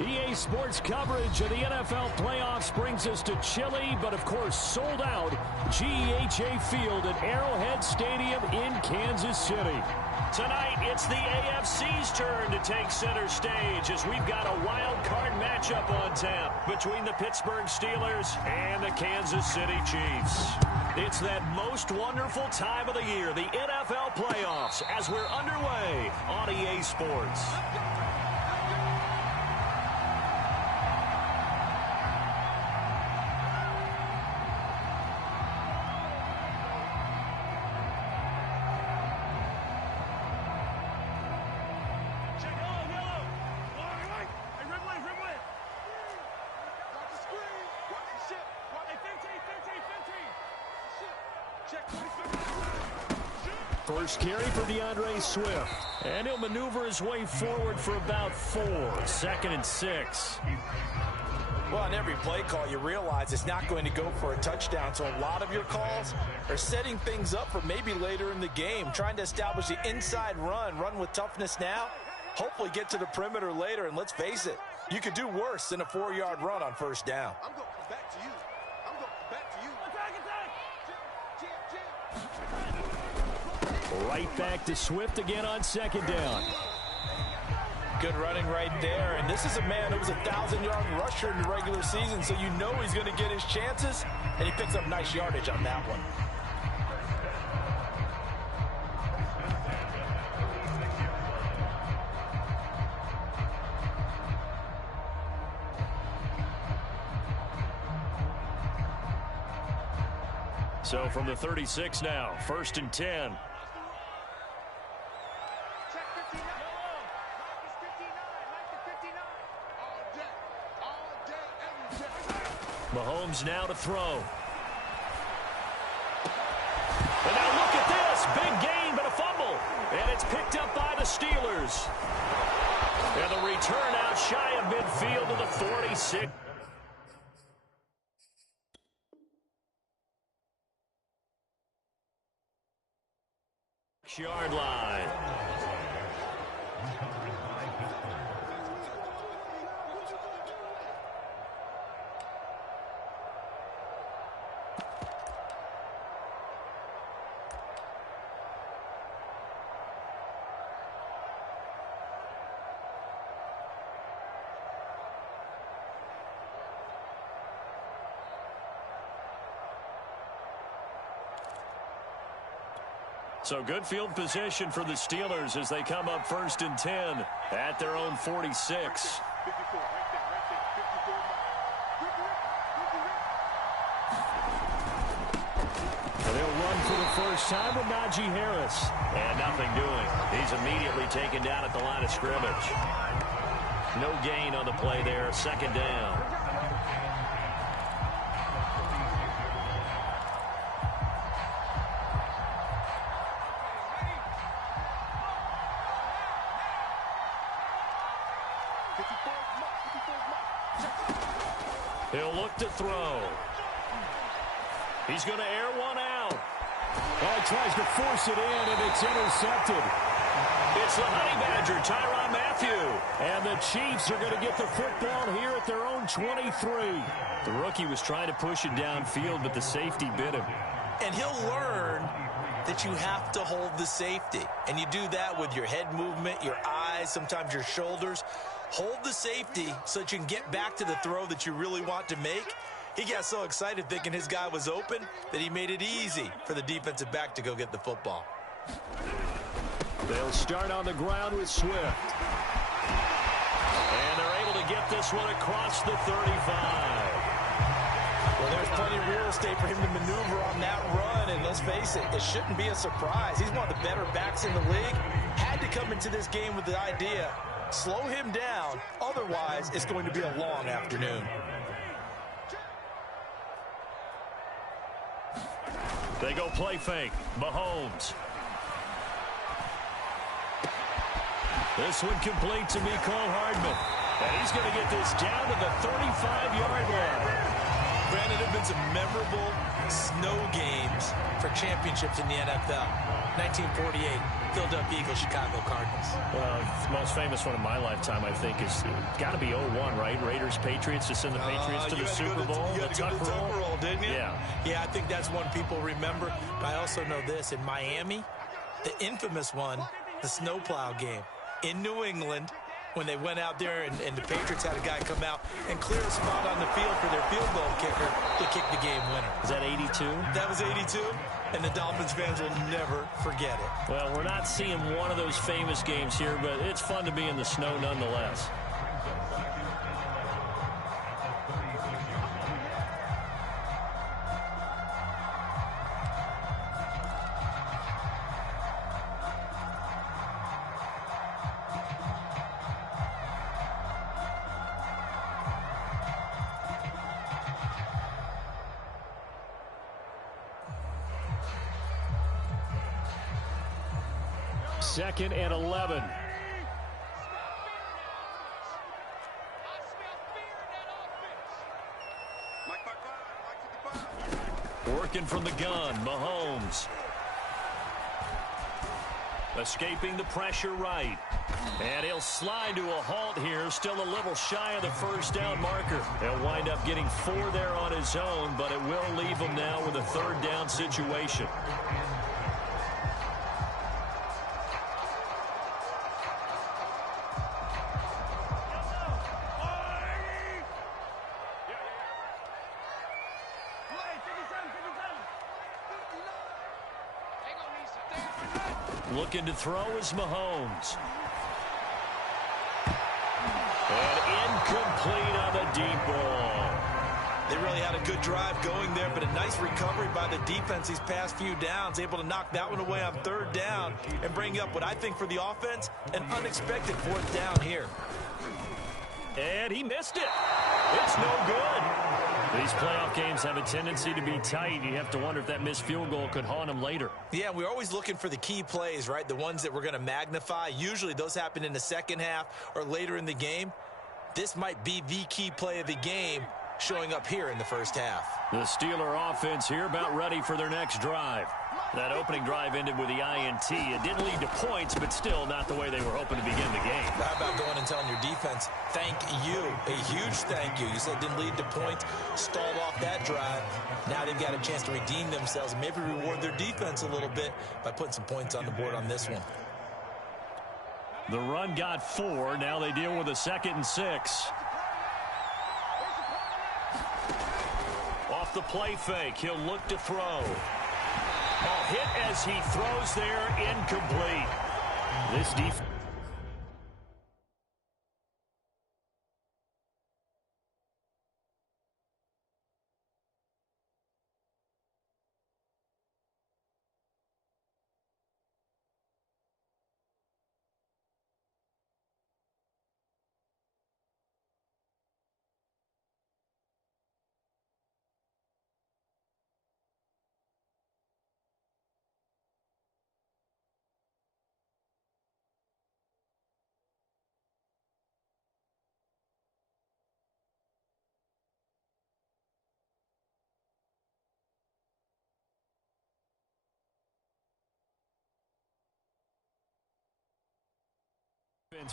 EA Sports coverage of the NFL playoffs brings us to chilly, but of course sold out GEHA Field at Arrowhead Stadium in Kansas City. Tonight, it's the AFC's turn to take center stage as we've got a wild card matchup on tap between the Pittsburgh Steelers and the Kansas City Chiefs. It's that most wonderful time of the year, the NFL playoffs, as we're underway on EA Sports. First carry for DeAndre Swift. And he'll maneuver his way forward for about 4. 2nd and 6. Well, on every play call, you realize it's not going to go for a touchdown. So a lot of your calls are setting things up for maybe later in the game, trying to establish the inside run with toughness now, hopefully get to the perimeter later. And let's face it, you could do worse than a 4-yard run on first down. I'm going to come back to you. I'm going to come back to you. Right back to Swift again on 2nd down. Good running right there. And this is a man who was a 1,000-yard rusher in the regular season, so you know he's going to get his chances, and he picks up nice yardage on that one. So from the 36 now, 1st and 10. Mahomes now to throw. And now look at this. Big gain, but a fumble. And it's picked up by the Steelers. And the return out shy of midfield to the 46. Yard line. So good field position for the Steelers as they come up 1st and 10 at their own 46. And they'll run for the first time with Najee Harris. And nothing doing. He's immediately taken down at the line of scrimmage. No gain on the play there. 2nd down. He'll look to throw. He's going to air one out. Oh, he tries to force it in, and it's intercepted. It's the Honey Badger, Tyrann Mathieu. And the Chiefs are going to get the football here at their own 23. The rookie was trying to push it downfield, but the safety bit him. And he'll learn that you have to hold the safety. And you do that with your head movement, your eyes, sometimes your shoulders. Hold the safety so that you can get back to the throw that you really want to make. He got so excited thinking his guy was open that he made it easy for the defensive back to go get the football. They'll start on the ground with Swift. And they're able to get this one across the 35. Well, there's plenty of real estate for him to maneuver on that run, and let's face it, it shouldn't be a surprise. He's one of the better backs in the league. Had to come into this game with the idea, slow him down, otherwise it's going to be a long afternoon. They go play fake. Mahomes. This one complete to Mecole Hardman. And he's going to get this down to the 35-yard line. Brandon, there have been some memorable snow games for championships in the NFL. 1948, Philadelphia Eagles, Chicago Cardinals. Well, the most famous one in my lifetime, I think, is got to be '01, right? Raiders, Patriots, to send the Patriots to the Super Bowl. You had to go to the Tucker Roll, didn't you? Yeah. Yeah, I think that's one people remember. But I also know this. In Miami, the infamous one, the snowplow game. In New England, when they went out there and the Patriots had a guy come out and clear a spot on the field for their field goal kicker to kick the game winner. Is that 82? That was 82, and the Dolphins fans will never forget it. Well, we're not seeing one of those famous games here, but it's fun to be in the snow nonetheless. Second and 11. Working from the gun, Mahomes. Escaping the pressure right. And he'll slide to a halt here, still a little shy of the first down marker. He'll wind up getting 4 there on his own, but it will leave him now with a third down situation. Looking to throw is Mahomes. And incomplete on the deep ball. They really had a good drive going there, but a nice recovery by the defense these past few downs, able to knock that one away on third down and bring up what I think for the offense, an unexpected fourth down here. And he missed it. It's no good. These playoff games have a tendency to be tight. You have to wonder if that missed field goal could haunt him later. Yeah, we're always looking for the key plays, right? The ones that we're going to magnify. Usually those happen in the second half or later in the game. This might be the key play of the game showing up here in the first half. The Steeler offense here about ready for their next drive. That opening drive ended with the INT. It didn't lead to points, but still not the way they were hoping to begin the game. How about going and telling your defense, thank you, a huge thank you. You said it didn't lead to points, stalled off that drive. Now they've got a chance to redeem themselves, maybe reward their defense a little bit by putting some points on the board on this one. The run got 4. Now they deal with a 2nd and 6. Off the play fake, he'll look to throw. Hit as he throws there, incomplete. This defense.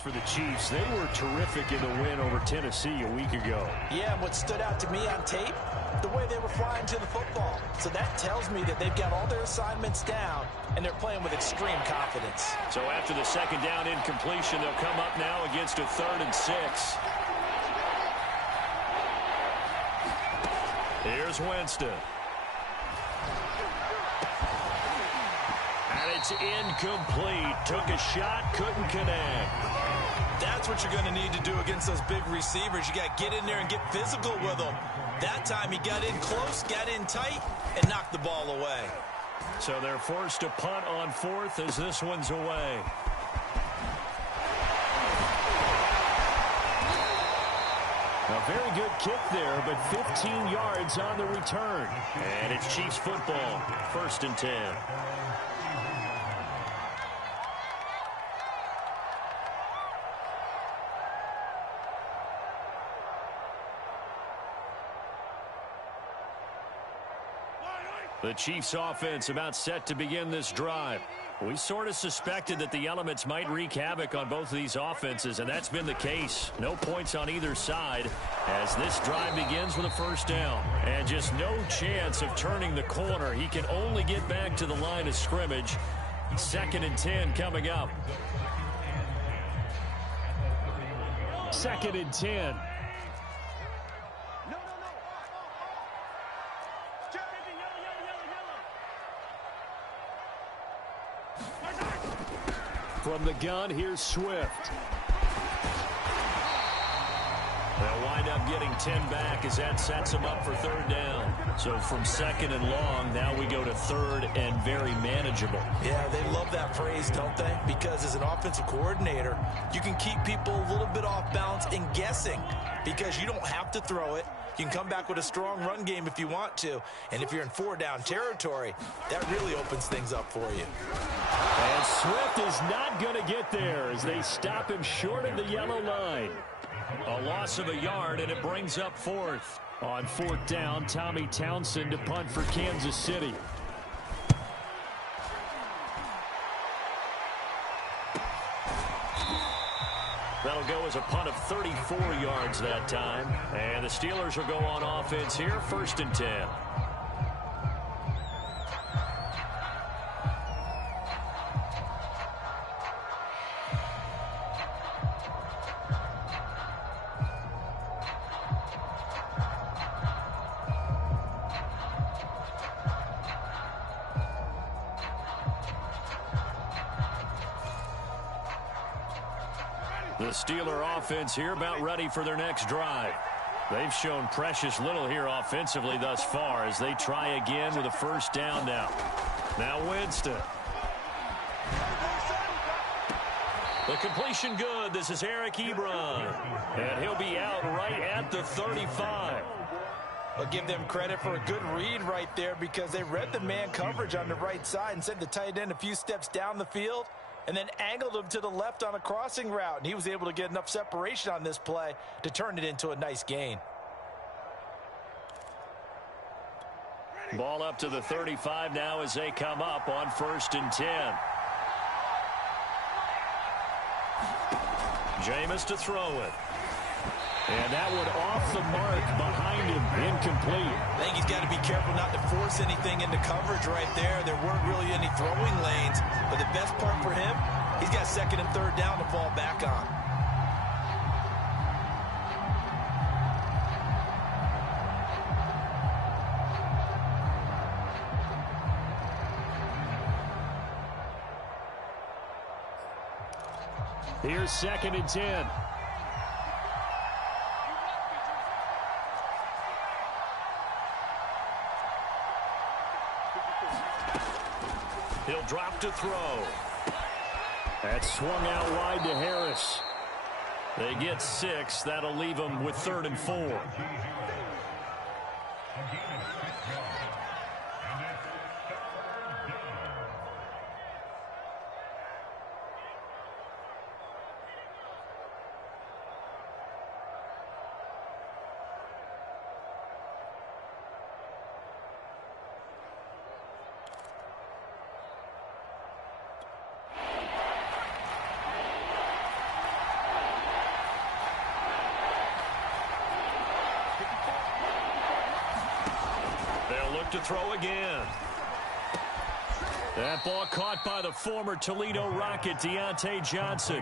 For the Chiefs, they were terrific in the win over Tennessee a week ago. Yeah, and what stood out to me on tape, the way they were flying to the football. So that tells me that they've got all their assignments down, and they're playing with extreme confidence. So after the second down incompletion, they'll come up now against a 3rd and 6. Here's Winston. And it's incomplete. Took a shot, couldn't connect. That's what you're going to need to do against those big receivers. You got to get in there and get physical with them. That time he got in close, got in tight, and knocked the ball away. So they're forced to punt on 4th as this one's away. A very good kick there, but 15 yards on the return. And it's Chiefs football, 1st and 10. The Chiefs offense about set to begin this drive. We sort of suspected that the elements might wreak havoc on both of these offenses, and that's been the case. No points on either side as this drive begins with a first down. And just no chance of turning the corner. He can only get back to the line of scrimmage. 2nd and 10 coming up. 2nd and 10. From the gun, here's Swift. They'll wind up getting 10 back as that sets them up for 3rd down. So from 2nd and long, now we go to 3rd and very manageable. Yeah, they love that phrase, don't they? Because as an offensive coordinator, you can keep people a little bit off balance and guessing because you don't have to throw it. You can come back with a strong run game if you want to. And if you're in 4-down territory, that really opens things up for you. And Swift is not going to get there as they stop him short of the yellow line. A loss of a yard, and it brings up 4th. On 4th down, Tommy Townsend to punt for Kansas City. That'll go as a punt of 34 yards that time. And the Steelers will go on offense here, 1st and 10. The Steeler offense here about ready for their next drive. They've shown precious little here offensively thus far as they try again with a 1st down now. Now Winston. The completion good. This is Eric Ebron. And he'll be out right at the 35. I'll give them credit for a good read right there because they read the man coverage on the right side and sent the tight end a few steps down the field and then angled him to the left on a crossing route. And he was able to get enough separation on this play to turn it into a nice gain. Ball up to the 35 now as they come up on 1st and 10. Jameis to throw it. And that one off the mark behind him, incomplete. I think he's got to be careful not to force anything into coverage right there. There weren't really any throwing lanes, but the best part for him, he's got 2nd and 3rd down to fall back on. Here's 2nd and 10. He'll drop to throw. That swung out wide to Harris. They get 6. That'll leave them with 3rd and 4. To throw again. That ball caught by the former Toledo Rocket, Deontay Johnson.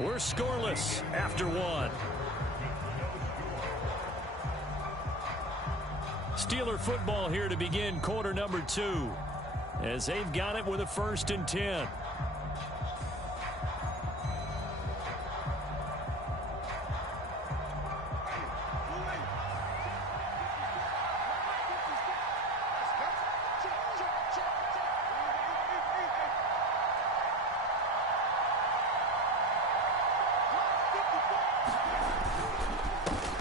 We're scoreless after 1. Steeler football here to begin quarter number 2. As they've got it with a 1st and 10.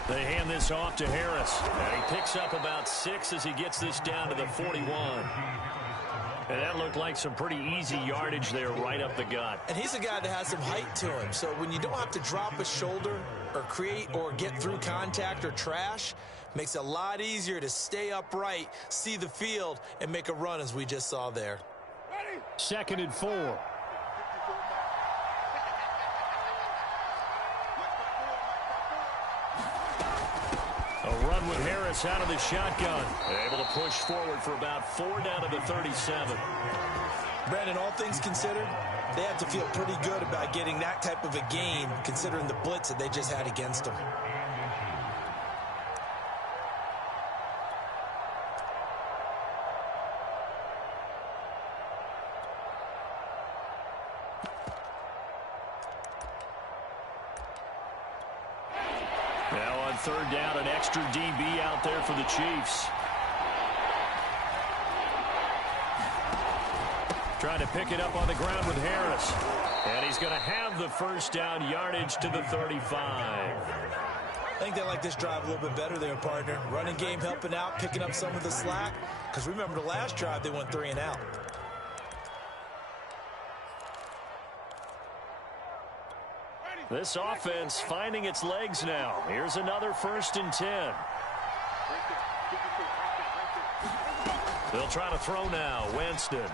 They hand this off to Harris. And he picks up about 6 as he gets this down to the 41. And that looked like some pretty easy yardage there right up the gut. And he's a guy that has some height to him. So when you don't have to drop a shoulder or create or get through contact or trash, makes it a lot easier to stay upright, see the field, and make a run as we just saw there. 2nd and 4. A run with Harris out of the shotgun. Able to push forward for about 4 down to the 37. Brandon, all things considered, they have to feel pretty good about getting that type of a gain considering the blitz that they just had against them. Now on 3rd down, an extra DB out there for the Chiefs. Trying to pick it up on the ground with Harris. And he's going to have the 1st down yardage to the 35. I think they like this drive a little bit better there, partner. Running game helping out, picking up some of the slack. Because remember the last drive, they went 3 and out. This offense finding its legs now. Here's another 1st and 10. They'll try to throw now. Winston.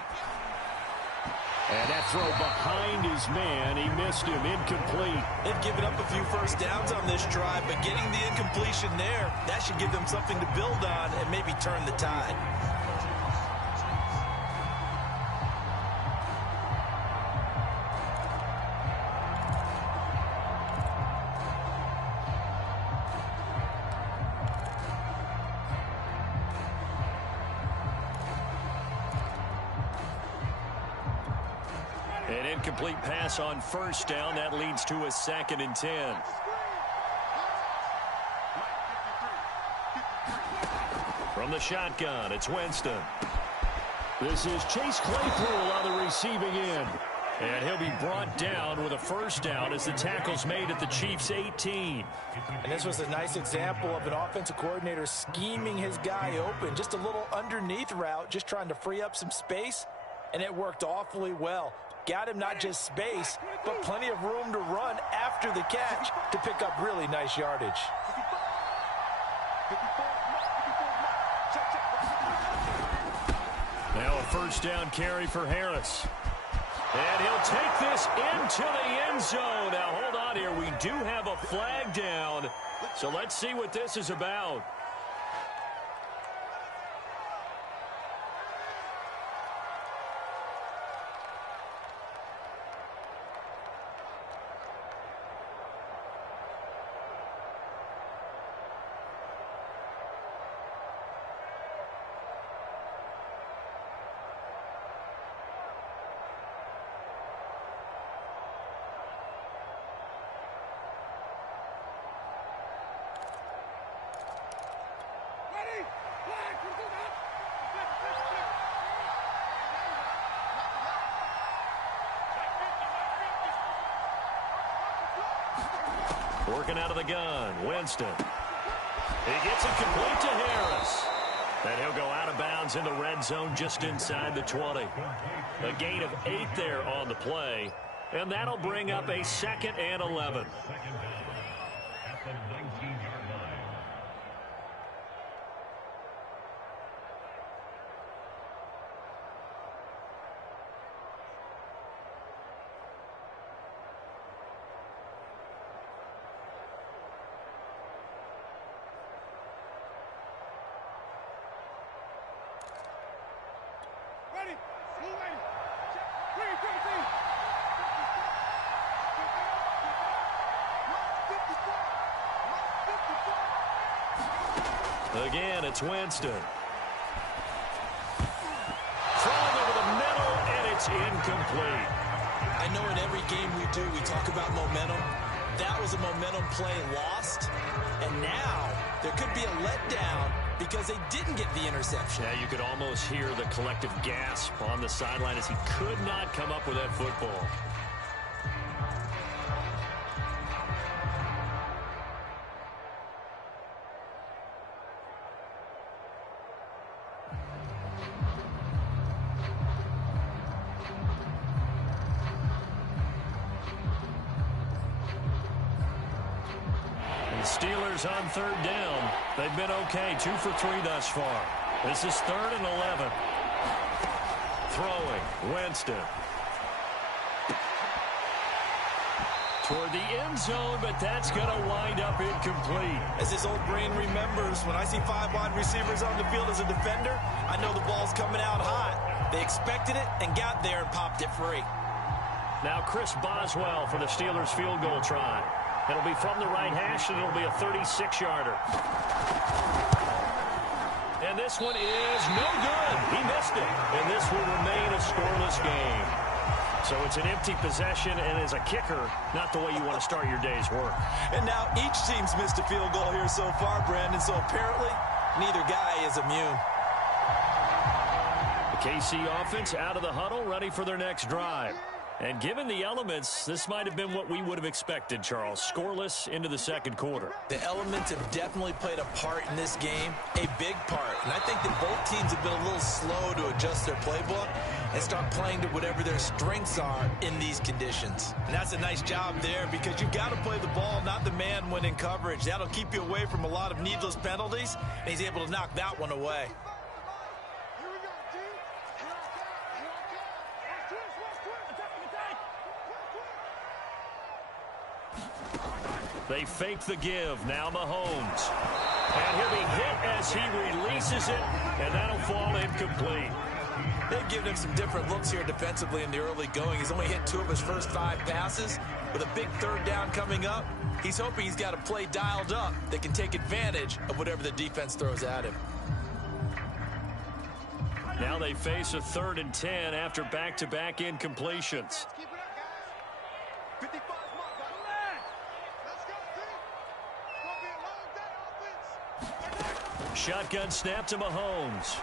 And that throw behind his man. He missed him. Incomplete. They've given up a few 1st downs on this drive, but getting the incompletion there, that should give them something to build on and maybe turn the tide. An incomplete pass on 1st down. That leads to a 2nd and 10. From the shotgun, it's Winston. This is Chase Claypool on the receiving end. And he'll be brought down with a 1st down as the tackle's made at the Chiefs' 18. And this was a nice example of an offensive coordinator scheming his guy open. Just a little underneath route, just trying to free up some space. And it worked awfully well. Got him not just space, but plenty of room to run after the catch to pick up really nice yardage. Now a 1st down carry for Harris. And he'll take this into the end zone. Now hold on here. We do have a flag down. So let's see what this is about. Working out of the gun, Winston. He gets it complete to Harris. And he'll go out of bounds in the red zone just inside the 20. A gain of 8 there on the play. And that'll bring up a 2nd and 11. Again, it's Winston. Thrown over the middle, and it's incomplete. I know in every game we do, we talk about momentum. That was a momentum play lost, and now there could be a letdown because they didn't get the interception. Yeah, you could almost hear the collective gasp on the sideline as he could not come up with that football. Steelers on third down. They've been okay, 2 for 3 thus far. This is 3rd and 11. Throwing, Winston. Toward the end zone, but that's going to wind up incomplete. As his old brain remembers, when I see 5 wide receivers on the field as a defender, I know the ball's coming out hot. They expected it and got there and popped it free. Now Chris Boswell for the Steelers field goal try. It'll be from the right hash, and it'll be a 36-yarder. And this one is no good. He missed it. And this will remain a scoreless game. So it's an empty possession, and as a kicker, not the way you want to start your day's work. And now each team's missed a field goal here so far, Brandon, so apparently neither guy is immune. The KC offense out of the huddle, ready for their next drive. And given the elements, this might have been what we would have expected, Charles. Scoreless into the second quarter. The elements have definitely played a part in this game, a big part. And I think that both teams have been a little slow to adjust their playbook and start playing to whatever their strengths are in these conditions. And that's a nice job there because you've got to play the ball, not the man when in coverage. That'll keep you away from a lot of needless penalties, and he's able to knock that one away. They fake the give. Now Mahomes. And he'll be hit as he releases it, and that'll fall incomplete. They've given him some different looks here defensively in the early going. He's only hit 2 of his first 5 passes. With a big third down coming up, he's hoping he's got a play dialed up that can take advantage of whatever the defense throws at him. Now they face a 3rd and 10 after back-to-back incompletions. Shotgun snap to Mahomes.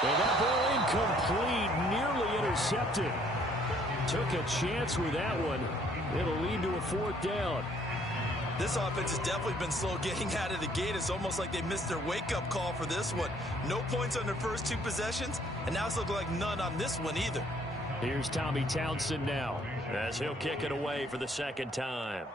And that ball incomplete, nearly intercepted. Took a chance with that one. It'll lead to a 4th down. This offense has definitely been slow getting out of the gate. It's almost like they missed their wake-up call for this one. No points on their first 2 possessions, and now it's looking like none on this one either. Here's Tommy Townsend now, as he'll kick it away for the 2nd time.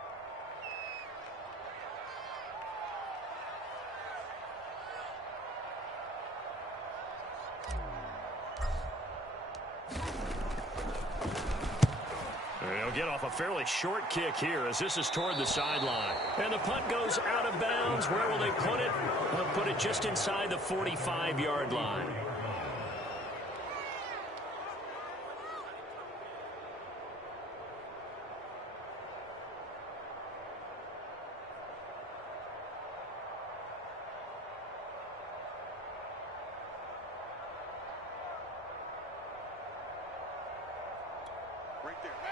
Get off a fairly short kick here as this is toward the sideline. And the punt goes out of bounds. Where will they put it? They'll put it just inside the 45-yard line.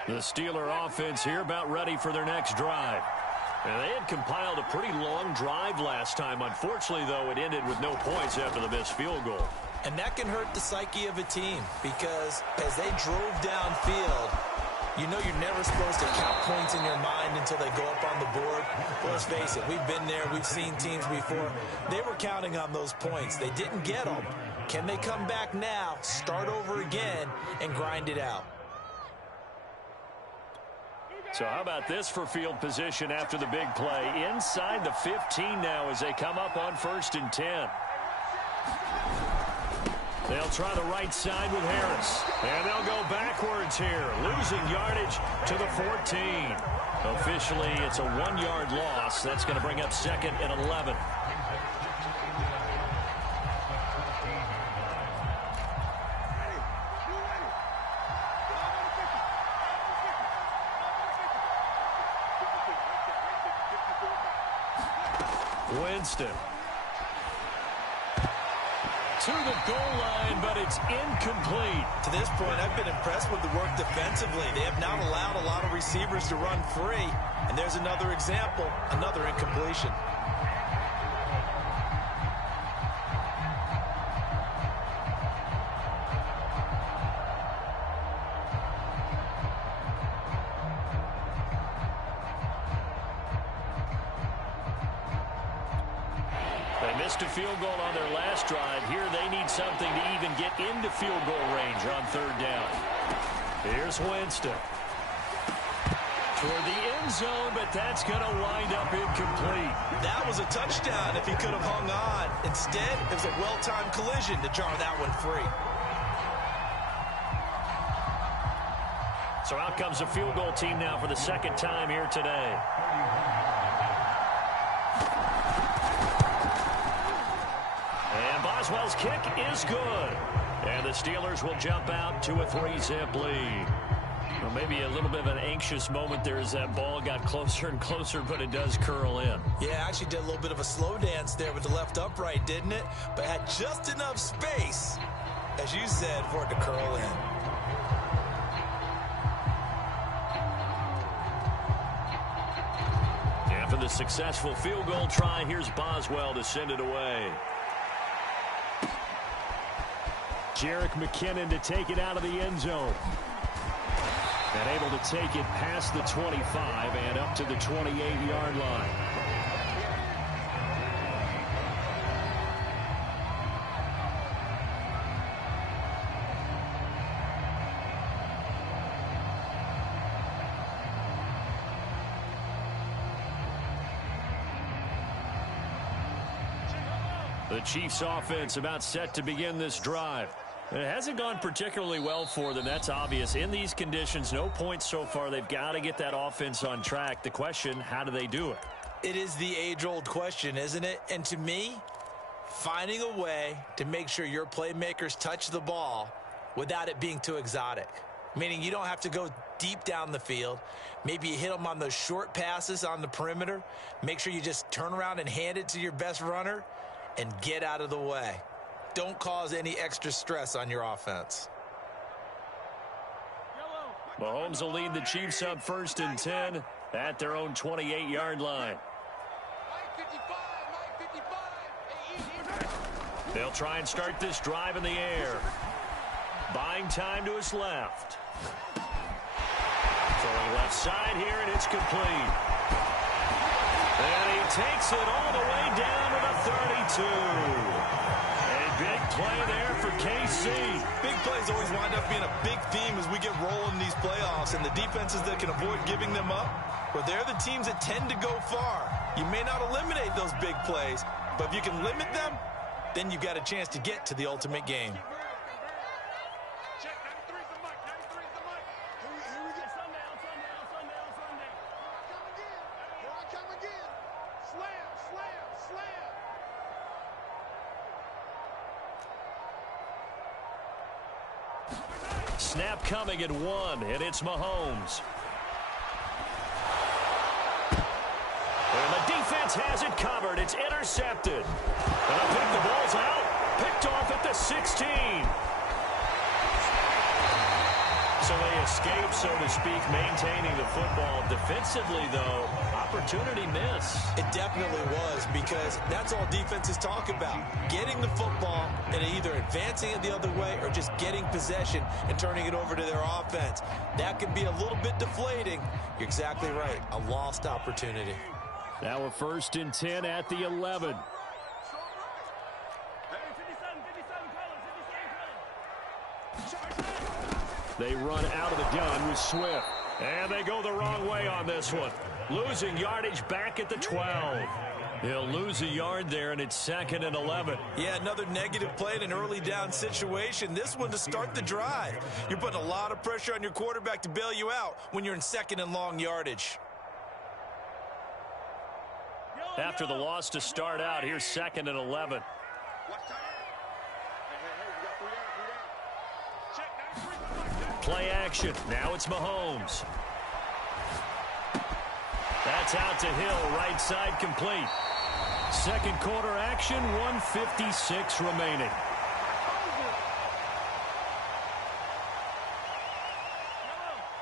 The Steeler offense here about ready for their next drive. And they had compiled a pretty long drive last time. Unfortunately, though, it ended with no points after the missed field goal. And that can hurt the psyche of a team because as they drove downfield, you know you're never supposed to count points in your mind until they go up on the board. Well, let's face it, we've been there. We've seen teams before. They were counting on those points. They didn't get them. Can they come back now, start over again, and grind it out? So how about this for field position after the big play? Inside the 15 now as they come up on 1st and 10. They'll try the right side with Harris. And they'll go backwards here, losing yardage to the 14. Officially, it's a 1-yard loss. That's going to bring up 2nd and 11. Winston to the goal line, but it's incomplete. To this point, I've been impressed with the work defensively. They have not allowed a lot of receivers to run free. And there's another example, another incompletion. Missed a field goal on their last drive. Here they need something to even get into field goal range on 3rd down. Here's Winston. toward the end zone, but that's going to wind up incomplete. That was a touchdown if he could have hung on. Instead, it was a well-timed collision to jar that one free. So out comes the field goal team now for the second time here today. And Boswell's kick is good. And the Steelers will jump out to a 3-zip lead. Well, maybe a little bit of an anxious moment there as that ball got closer and closer, but it does curl in. Yeah, actually did a little bit of a slow dance there with the left upright, didn't it? But had just enough space, as you said, for it to curl in. After the successful field goal try, here's Boswell to send it away. Jerick McKinnon to take it out of the end zone. And able to take it past the 25 and up to the 28-yard line. The Chiefs offense about set to begin this drive. It hasn't gone particularly well for them. That's obvious. In these conditions, no points so far. They've got to get that offense on track. The question, how do they do it? It is the age-old question, isn't it? And to me, finding a way to make sure your playmakers touch the ball without it being too exotic. Meaning you don't have to go deep down the field. Maybe you hit them on those short passes on the perimeter. Make sure you just turn around and hand it to your best runner and get out of the way. Don't cause any extra stress on your offense. Mahomes will lead the Chiefs up 1st and 10 at their own 28-yard line. They'll try and start this drive in the air. Buying time to his left. Throwing left side here, and it's complete. And he takes it all the way down to the 32. Big play there for KC. Big plays always wind up being a big theme as we get rolling in these playoffs, and the defenses that can avoid giving them up, well, they're the teams that tend to go far. You may not eliminate those big plays, but if you can limit them, then you've got a chance to get to the ultimate game. Snap coming at 1, and it's Mahomes. And the defense has it covered. It's intercepted. And I think the ball's out. Picked off at the 16. So they escape, so to speak, maintaining the football. Defensively, though, opportunity miss. It definitely was, because that's all defenses talk about. Getting the football and either advancing it the other way or just getting possession and turning it over to their offense. That can be a little bit deflating. You're exactly right. A lost opportunity. Now a 1st and 10 at the 11. They run out of the gun with Swift. And they go the wrong way on this one. Losing yardage back at the 12. He'll lose a yard there, and it's 2nd and 11. Yeah, another negative play in an early down situation. This one to start the drive. You're putting a lot of pressure on your quarterback to bail you out when you're in 2nd and long yardage. After the loss to start out, here's 2nd and 11. Play action. Now it's Mahomes. That's out to Hill, right side complete. 2nd quarter action, 1:56 remaining.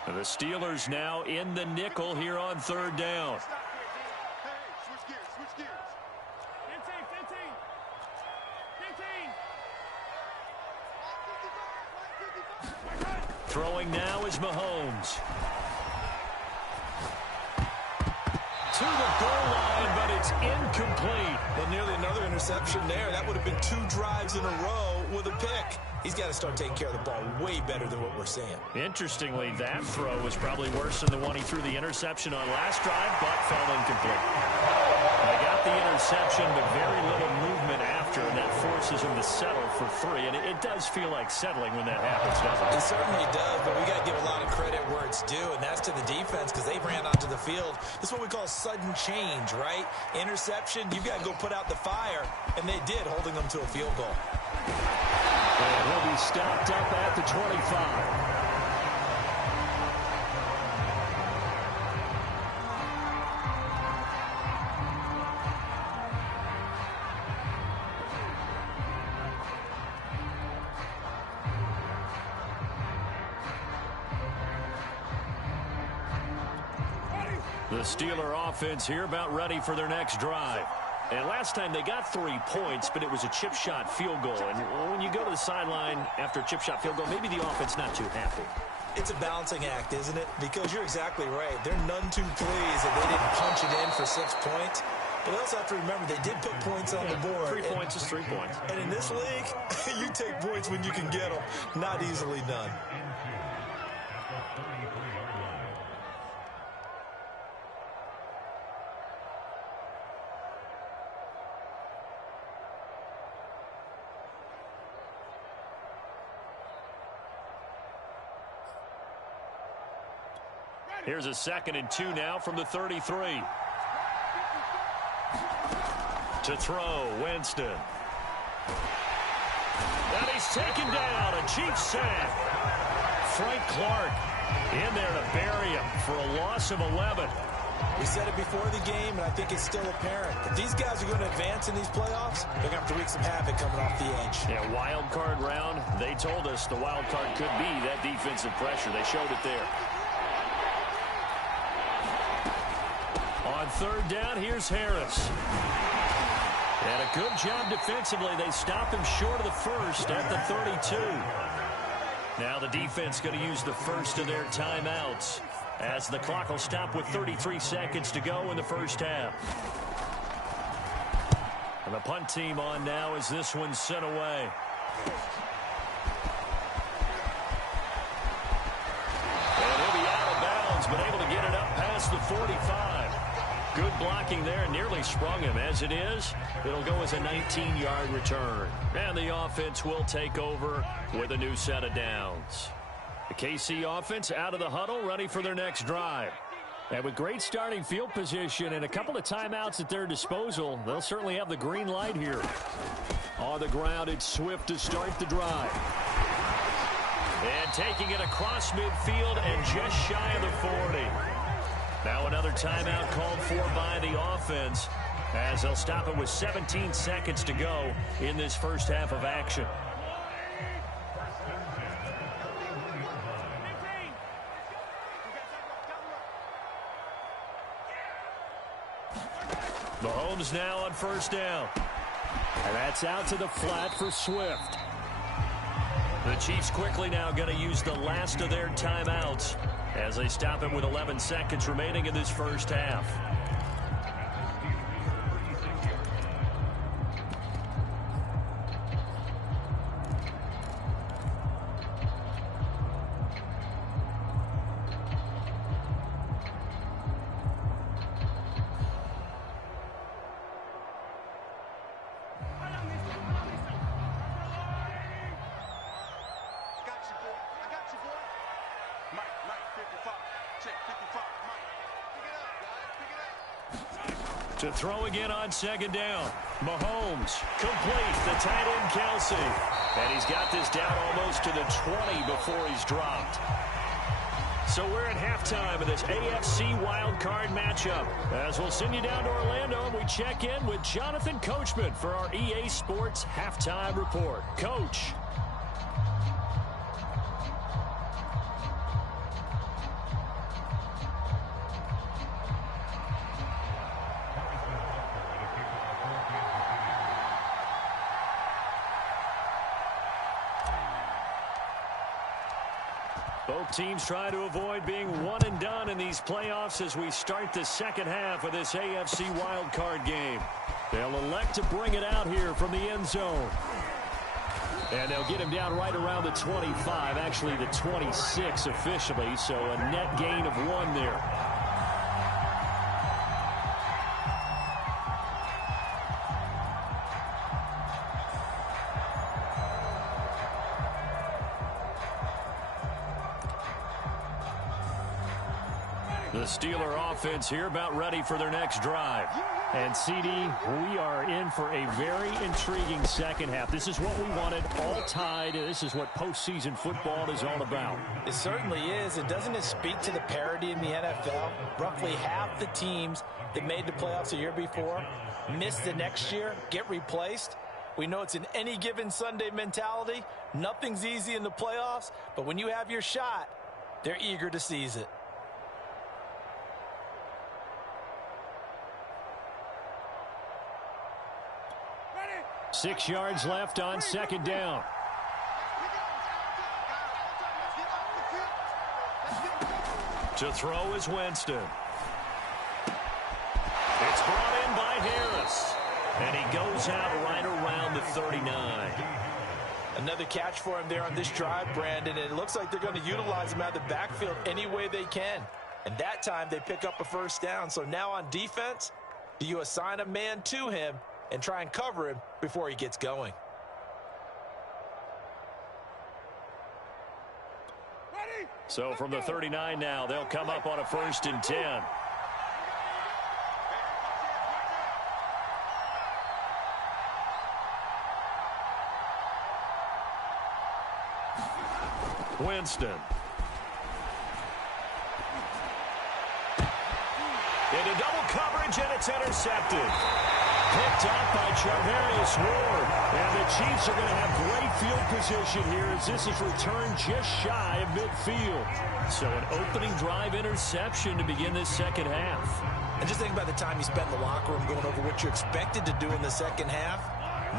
And the Steelers now in the nickel here on 3rd down. Throwing now is Mahomes. To the goal line, but it's incomplete. incomplete. And nearly another interception there. That would have been 2 drives in a row with a pick. He's got to start taking care of the ball way better than what we're seeing. Interestingly, that throw was probably worse than the one he threw the interception on last drive, but fell incomplete. They got the interception, but very little movement after, and that forces him to settle for 3. And it does feel like settling when that happens, doesn't it? It certainly does, but we got to give a lot of credit where it's due, and that's to the defense because they ran onto the field. This is what we call sudden change, right? Interception, you've got to go put out the fire, and they did, holding them to a field goal. And he'll be stopped up at the 25. The Steeler offense here about ready for their next drive. And last time they got 3 points, but it was a chip shot field goal. And when you go to the sideline after a chip shot field goal, maybe the offense not too happy. It's a balancing act, isn't it? Because you're exactly right. They're none too pleased that they didn't punch it in for 6 points. But they also have to remember they did put points on the board. 3 points is 3 points. And in this league, you take points when you can get them. Not easily done. Here's a 2nd and 2 now from the 33. To throw, Winston. And he's taken down, a Chiefs sack. Frank Clark in there to bury him for a loss of 11. We said it before the game, and I think it's still apparent. If these guys are going to advance in these playoffs, they're going to have to wreak some havoc coming off the edge. Yeah, wild card round. They told us the wild card could be that defensive pressure. They showed it there. On 3rd down, here's Harris. And a good job defensively. They stop him short of the first at the 32. Now the defense going to use the first of their timeouts as the clock will stop with 33 seconds to go in the first half. And the punt team on now as this one's sent away. And he'll be out of bounds, but able to get it up past the 45. Good blocking there, nearly sprung him. As it is, it'll go as a 19-yard return. And the offense will take over with a new set of downs. The KC offense out of the huddle, ready for their next drive. And with great starting field position and a couple of timeouts at their disposal, they'll certainly have the green light here. On the ground, it's Swift to start the drive. And taking it across midfield and just shy of the 40. Now another timeout called for by the offense as they'll stop it with 17 seconds to go in this first half of action. Mahomes now on 1st down. And that's out to the flat for Swift. The Chiefs quickly now going to use the last of their timeouts as they stop it with 11 seconds remaining in this first half. To throw again on 2nd down. Mahomes complete. The tight end, Kelsey. And he's got this down almost to the 20 before he's dropped. So we're at halftime of this AFC wildcard matchup. As we'll send you down to Orlando, and we check in with Jonathan Coachman for our EA Sports Halftime Report. Coach. Both teams try to avoid being one and done in these playoffs as we start the second half of this AFC wildcard game. They'll elect to bring it out here from the end zone. And they'll get him down right around the 25, actually the 26 officially, so a net gain of 1 there. The Steeler offense here about ready for their next drive. And, CD, we are in for a very intriguing second half. This is what we wanted, all tied. This is what postseason football is all about. It certainly is. And doesn't it speak to the parity in the NFL? Roughly half the teams that made the playoffs a year before miss the next year, get replaced. We know it's an any given Sunday mentality. Nothing's easy in the playoffs. But when you have your shot, they're eager to seize it. 6 yards left on second down. To throw is Winston. It's brought in by Harris. And he goes out right around the 39. Another catch for him there on this drive, Brandon. And it looks like they're going to utilize him out of the backfield any way they can. And that time they pick up a first down. So now on defense, do you assign a man to him and try and cover him before he gets going? So from the 39 now, they'll come up on a 1st and 10. Winston. Into double coverage, and it's intercepted. Picked up by Charvarius Ward. And the Chiefs are going to have great field position here as this is returned just shy of midfield. So an opening drive interception to begin this second half. And just think about the time you spent in the locker room going over what you expected to do in the second half.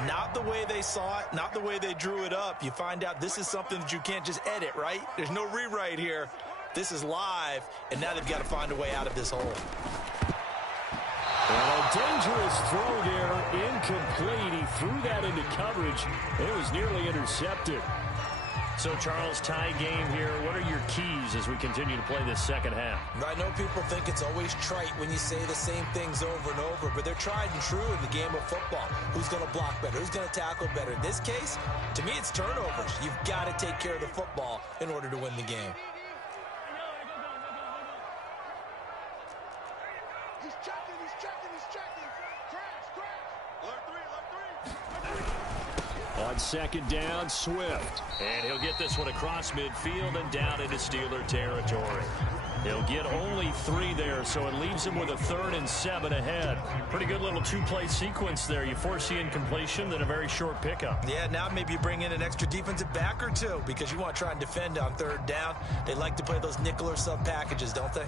Not the way they saw it, not the way they drew it up. You find out this is something that you can't just edit, right? There's no rewrite here. This is live, and now they've got to find a way out of this hole. And a dangerous throw there, incomplete. He threw that into coverage. It was nearly intercepted. So, Charles, tie game here. What are your keys as we continue to play this second half? I know people think it's always trite when you say the same things over and over, but they're tried and true in the game of football. Who's going to block better? Who's going to tackle better? In this case, to me, it's turnovers. You've got to take care of the football in order to win the game. He's checking. Crash. Alert three. On second down, Swift. And he'll get this one across midfield and down into Steeler territory. He'll get only 3 there, so it leaves him with a 3rd and 7 ahead. Pretty good little 2-play sequence there. You force the incompletion, then a very short pickup. Yeah, now maybe you bring in an extra defensive back or 2 because you want to try and defend on 3rd down. They like to play those nickel or sub packages, don't they?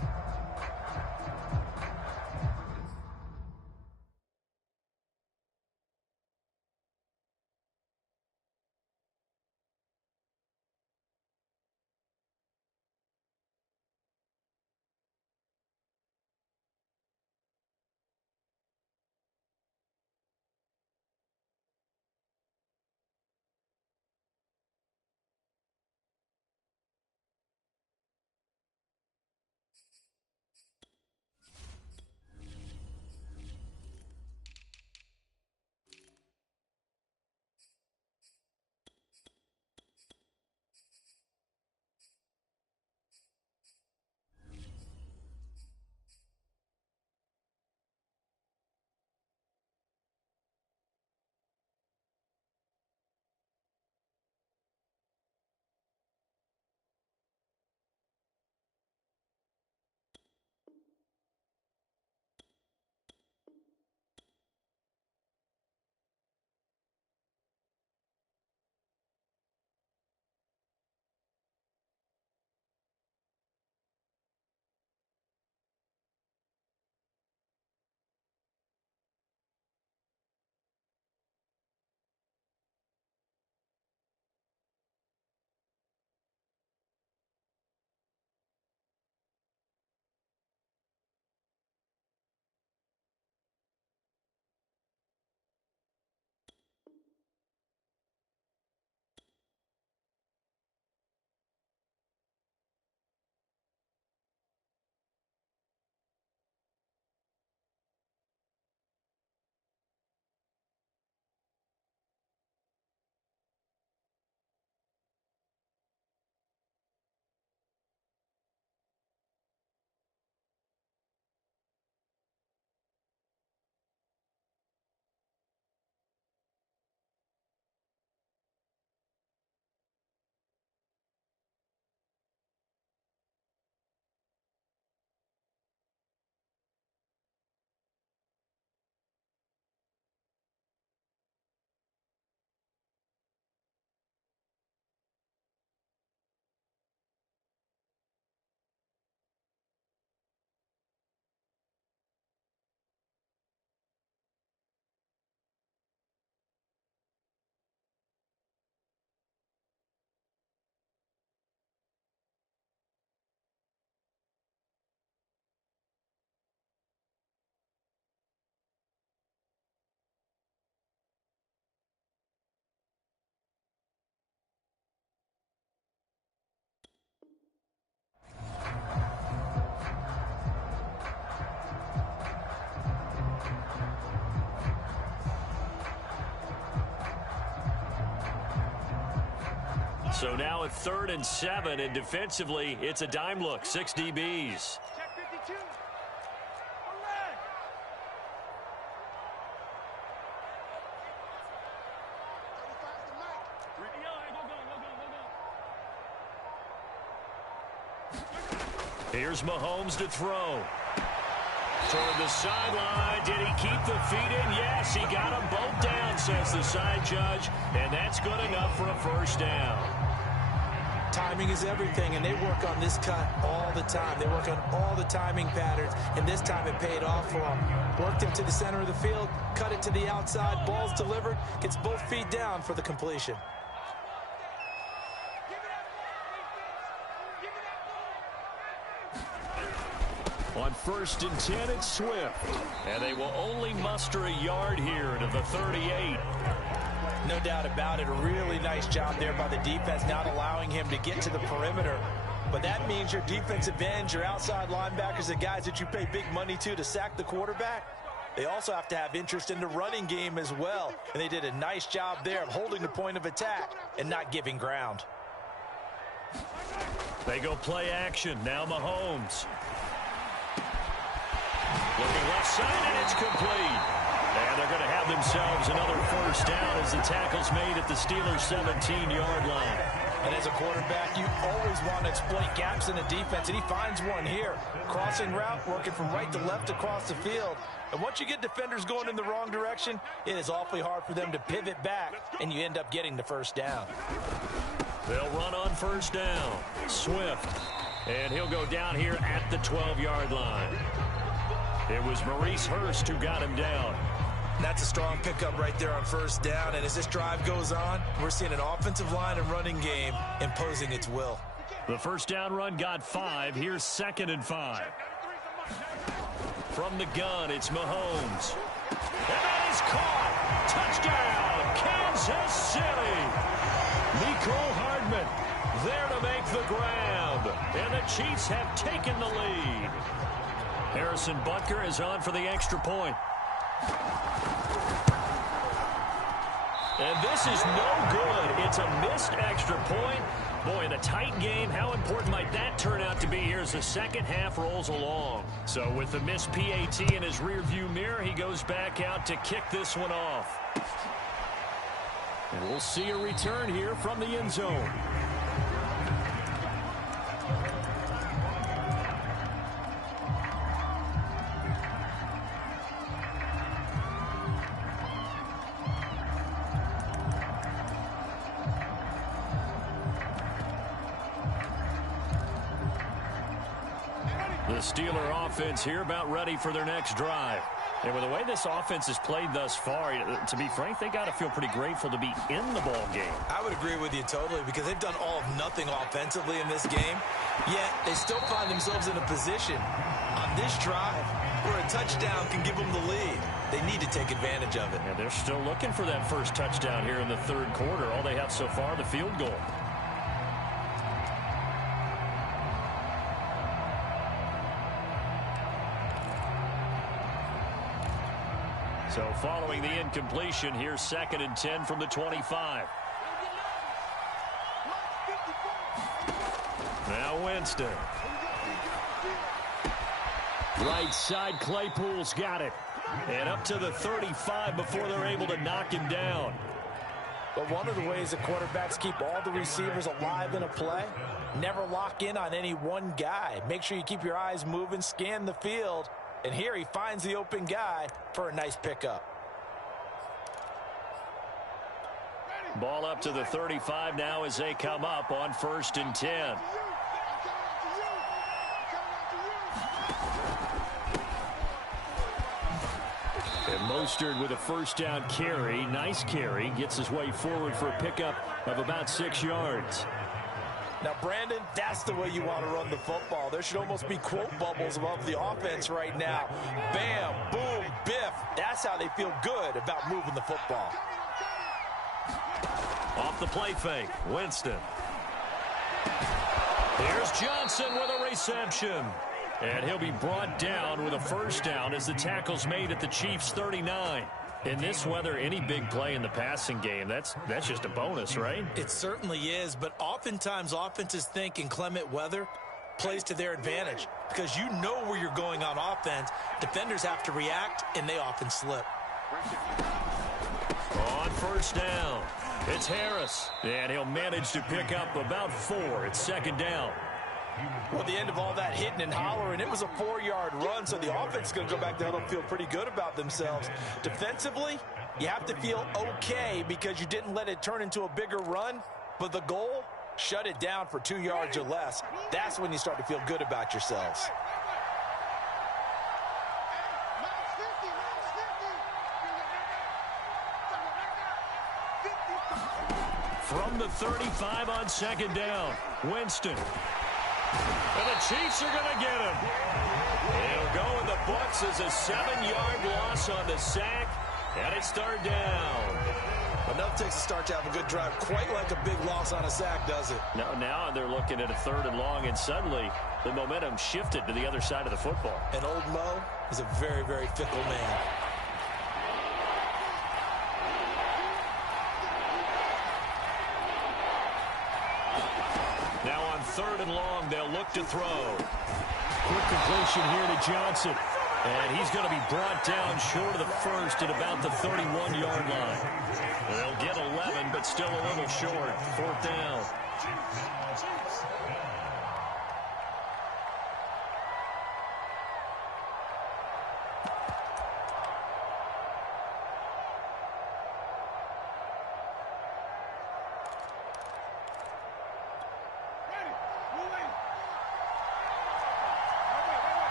So now at 3rd and 7, and defensively, it's a dime look, 6 DBs. Check 52. Here's Mahomes to throw. Toward the sideline. Did he keep the feet in? Yes, he got them both down, says the side judge. And that's good enough for a first down. Timing is everything, and they work on this cut all the time. They work on all the timing patterns, and this time it paid off for them. Worked him to the center of the field, cut it to the outside, ball's delivered, gets both feet down for the completion. On 1st and 10, it's Swift. And they will only muster a yard here to the 38. No doubt about it. A really nice job there by the defense, not allowing him to get to the perimeter. But that means your defensive ends, your outside linebackers, the guys that you pay big money to sack the quarterback, they also have to have interest in the running game as well. And they did a nice job there of holding the point of attack and not giving ground. They go play action. Now Mahomes. Looking left side, and it's complete. And they're going to have themselves another first down as the tackle's made at the Steelers' 17-yard line. And as a quarterback, you always want to exploit gaps in the defense, and he finds one here. Crossing route, working from right to left across the field. And once you get defenders going in the wrong direction, it is awfully hard for them to pivot back, and you end up getting the first down. They'll run on first down. Swift. And he'll go down here at the 12-yard line. It was Maurice Hurst who got him down. That's a strong pickup right there on first down. And as this drive goes on, we're seeing an offensive line and running game imposing its will. The first down run got 5. Here's 2nd and 5. From the gun, it's Mahomes. And that is caught. Touchdown, Kansas City. Mecole Hardman there to make the grab. And the Chiefs have taken the lead. Harrison Butker is on for the extra point. And this is no good. It's a missed extra point. Boy, in a tight game, how important might that turn out to be here as the second half rolls along? So with the missed PAT in his rearview mirror, he goes back out to kick this one off. And we'll see a return here from the end zone. The Steeler offense here about ready for their next drive. And with the way this offense has played thus far, to be frank, they got to feel pretty grateful to be in the ball game. I would agree with you totally because they've done all of nothing offensively in this game, yet they still find themselves in a position on this drive where a touchdown can give them the lead. They need to take advantage of it. And they're still looking for that first touchdown here in the third quarter. All they have so far, the field goal. So following the incompletion, here's 2nd and 10 from the 25. Now Winston. Right side, Claypool's got it. And up to the 35 before they're able to knock him down. But one of the ways that quarterbacks keep all the receivers alive in a play, never lock in on any one guy. Make sure you keep your eyes moving, scan the field. And here he finds the open guy for a nice pickup. Ball up to the 35 now as they come up on 1st and 10. And Mostert with a first down carry. Nice carry. Gets his way forward for a pickup of about 6 yards. Now, Brandon, that's the way you want to run the football. There should almost be quote bubbles above the offense right now. Bam, boom, biff. That's how they feel good about moving the football. Off the play fake, Winston. Here's Johnson with a reception. And he'll be brought down with a first down as the tackle's made at the Chiefs' 39. In this weather, any big play in the passing game, that's just a bonus, right? It certainly is, but oftentimes offenses think inclement weather plays to their advantage because you know where you're going on offense. Defenders have to react, and they often slip. On first down, it's Harris, and he'll manage to pick up about 4. It's second down. Well, at the end of all that hitting and hollering, it was a 4-yard run, so the offense is going to go back there and feel pretty good about themselves. Defensively, you have to feel okay because you didn't let it turn into a bigger run, but the goal, shut it down for 2 yards or less. That's when you start to feel good about yourselves. From the 35 on second down, Winston. And the Chiefs are going to get him. He'll go in the books as a 7-yard loss on the sack, and it's third down. Enough takes a start to have a good drive, quite like a big loss on a sack, does it? Now they're looking at a 3rd and long, and suddenly the momentum shifted to the other side of the football. And old Mo is a very, very fickle man. Now on 3rd and long, they'll look to throw. Quick completion here to Johnson. And he's going to be brought down short of the first at about the 31-yard line. They'll get 11, but still a little short. 4th down.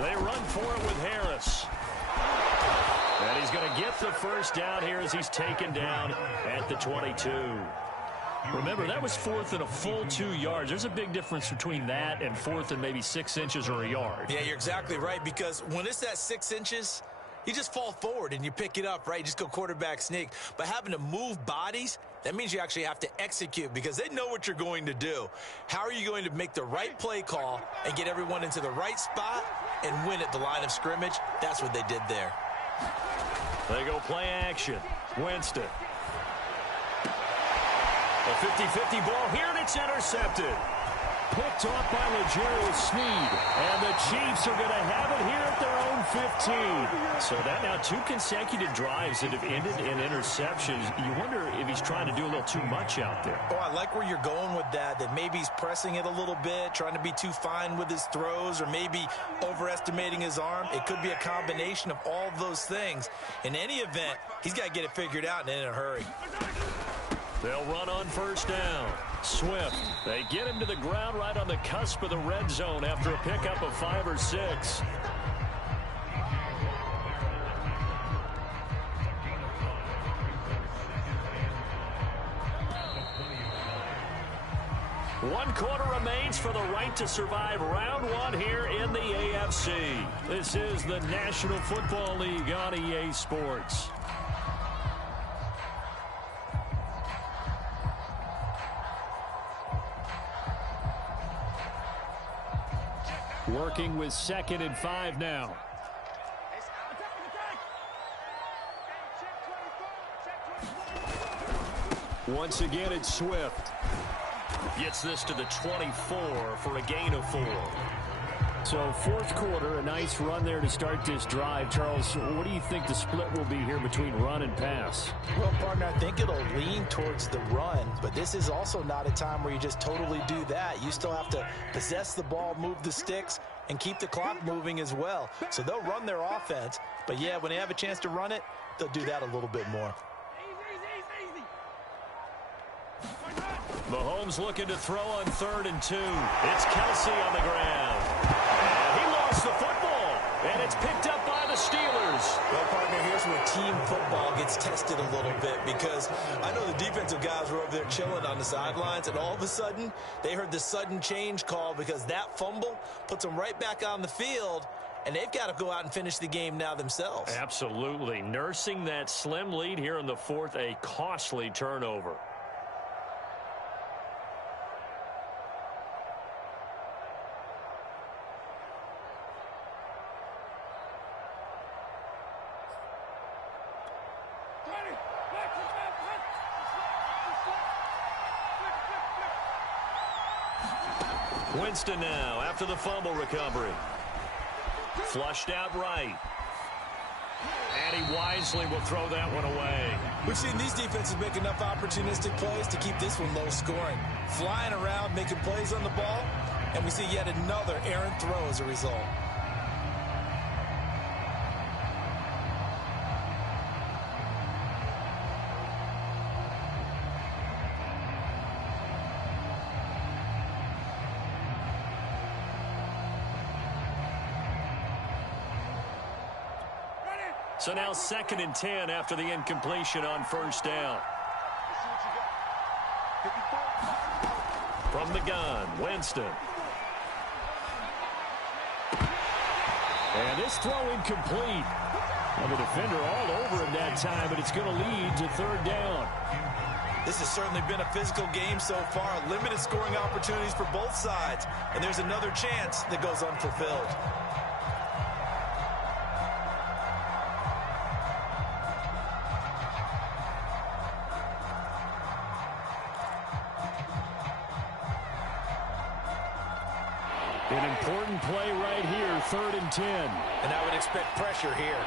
They run for it with Harris. And he's going to get the first down here as he's taken down at the 22. Remember, that was 4th and a full 2 yards. There's a big difference between that and 4th and maybe 6 inches or a yard. Yeah, you're exactly right, because when it's that 6 inches, you just fall forward and you pick it up, right? You just go quarterback sneak. But having to move bodies, that means you actually have to execute because they know what you're going to do. How are you going to make the right play call and get everyone into the right spot and win at the line of scrimmage? That's what they did there. They go play action. Winston. A 50-50 ball here, and it's intercepted. Picked off by L'Jarius Sneed. And the Chiefs are going to have it here at their own 15. So that now 2 consecutive drives that have ended in interceptions. You wonder if he's trying to do a little too much out there. Oh, I like where you're going with that maybe he's pressing it a little bit, trying to be too fine with his throws, or maybe overestimating his arm. It could be a combination of all of those things. In any event, he's got to get it figured out and in a hurry. They'll run on first down. Swift. They get him to the ground right on the cusp of the red zone after a pickup of 5 or 6. One quarter remains for the right to survive round 1 here in the AFC. This is the National Football League on EA Sports. Working with 2nd and 5 now. Once again, it's Swift. Gets this to the 24 for a gain of 4. So 4th quarter, a nice run there to start this drive. Charles, what do you think the split will be here between run and pass? Well, partner, I think it'll lean towards the run, but this is also not a time where you just totally do that. You still have to possess the ball, move the sticks, and keep the clock moving as well. So they'll run their offense, but yeah, when they have a chance to run it, they'll do that a little bit more. Mahomes looking to throw on 3rd and 2. It's Kelsey on the ground. And he lost the football, and it's picked up by the Steelers. Well, partner, here's where team football gets tested a little bit, because I know the defensive guys were over there chilling on the sidelines, and all of a sudden, they heard the sudden change call because that fumble puts them right back on the field, and they've got to go out and finish the game now themselves. Absolutely. Nursing that slim lead here in the 4th, a costly turnover. Winston now after the fumble recovery. Flushed out right. And he wisely will throw that one away. We've seen these defenses make enough opportunistic plays to keep this one low scoring. Flying around, making plays on the ball, and we see yet another errant throw as a result. So now 2nd and 10 after the incompletion on first down. From the gun, Winston. And this throw incomplete. Well, the defender all over him that time, but it's going to lead to 3rd down. This has certainly been a physical game so far. Limited scoring opportunities for both sides. And there's another chance that goes unfulfilled. An important play right here, 3rd and 10. And I would expect pressure here.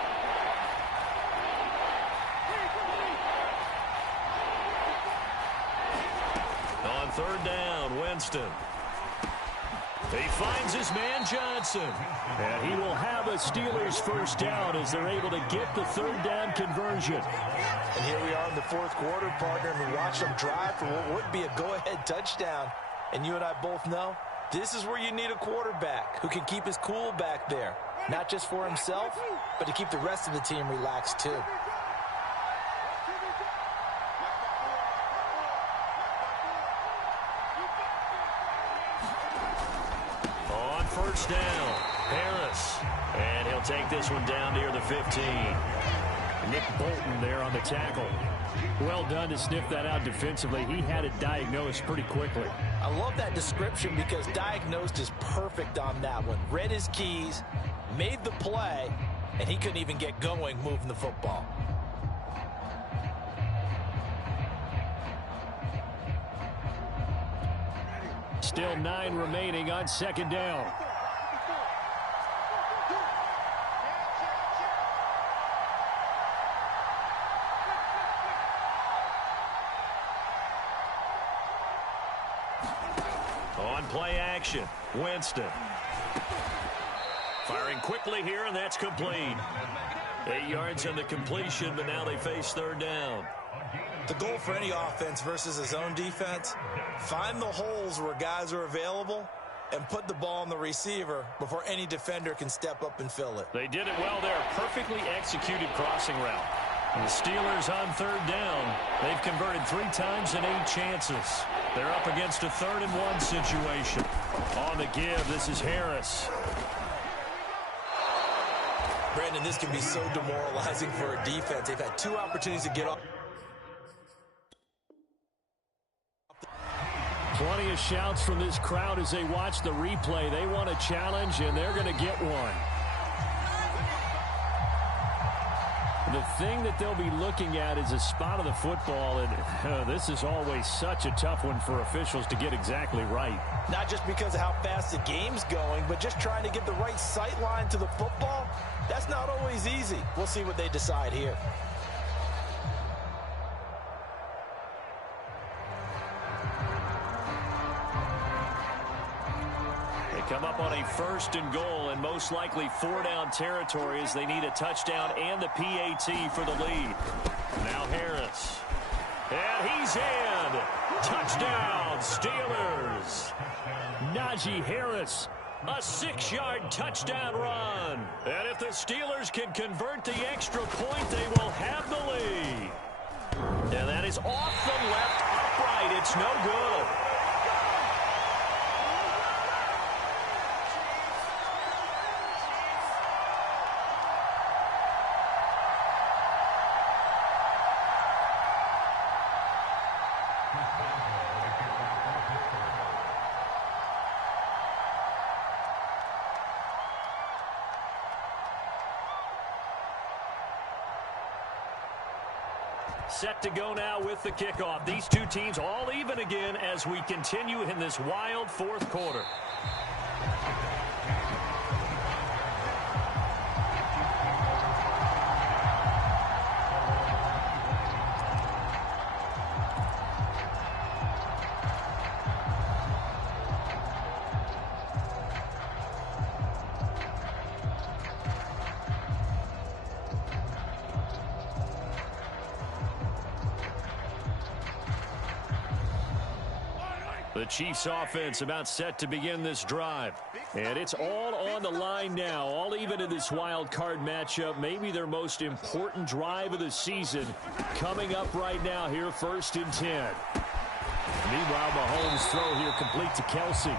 On 3rd down, Winston. He finds his man Johnson. And he will have a Steelers 1st down as they're able to get the 3rd down conversion. And here we are in the 4th quarter, partner, and we watch them drive for what would be a go-ahead touchdown. And you and I both know this is where you need a quarterback who can keep his cool back there. Not just for himself, but to keep the rest of the team relaxed too. On 1st down, Harris. And he'll take this one down near the 15. Nick Bolton there on the tackle. Well done to sniff that out defensively. He had it diagnosed pretty quickly. I love that description because diagnosed is perfect on that one. Read his keys, made the play, and he couldn't even get going moving the football. Still 9 remaining on 2nd down. On play action, Winston. Firing quickly here, and that's complete. 8 yards on the completion, but now they face 3rd down. The goal for any offense versus his own defense, find the holes where guys are available and put the ball on the receiver before any defender can step up and fill it. They did it well there. Perfectly executed crossing route. And the Steelers on 3rd down. They've converted 3 times in 8 chances. They're up against a 3rd and 1 situation. On the give, this is Harris. Brandon, this can be so demoralizing for a defense. They've had 2 opportunities to get off. Plenty of shouts from this crowd as they watch the replay. They want a challenge, and they're going to get one. The thing that they'll be looking at is a spot of the football, and this is always such a tough one for officials to get exactly right. Not just because of how fast the game's going, but just trying to get the right sight line to the football. That's not always easy. We'll see what they decide here. Come up on a 1st and goal and most likely 4-down territory as they need a touchdown and the PAT for the lead. Now Harris. And he's in. Touchdown, Steelers. Najee Harris, a 6-yard touchdown run. And if the Steelers can convert the extra point, they will have the lead. And that is off the left upright. It's no good. Set to go now with the kickoff. These two teams all even again as we continue in this wild fourth quarter. The Chiefs offense about set to begin this drive. And it's all on the line now, all even in this wild card matchup. Maybe their most important drive of the season coming up right now here, 1st and 10. Meanwhile, Mahomes' throw here complete to Kelsey.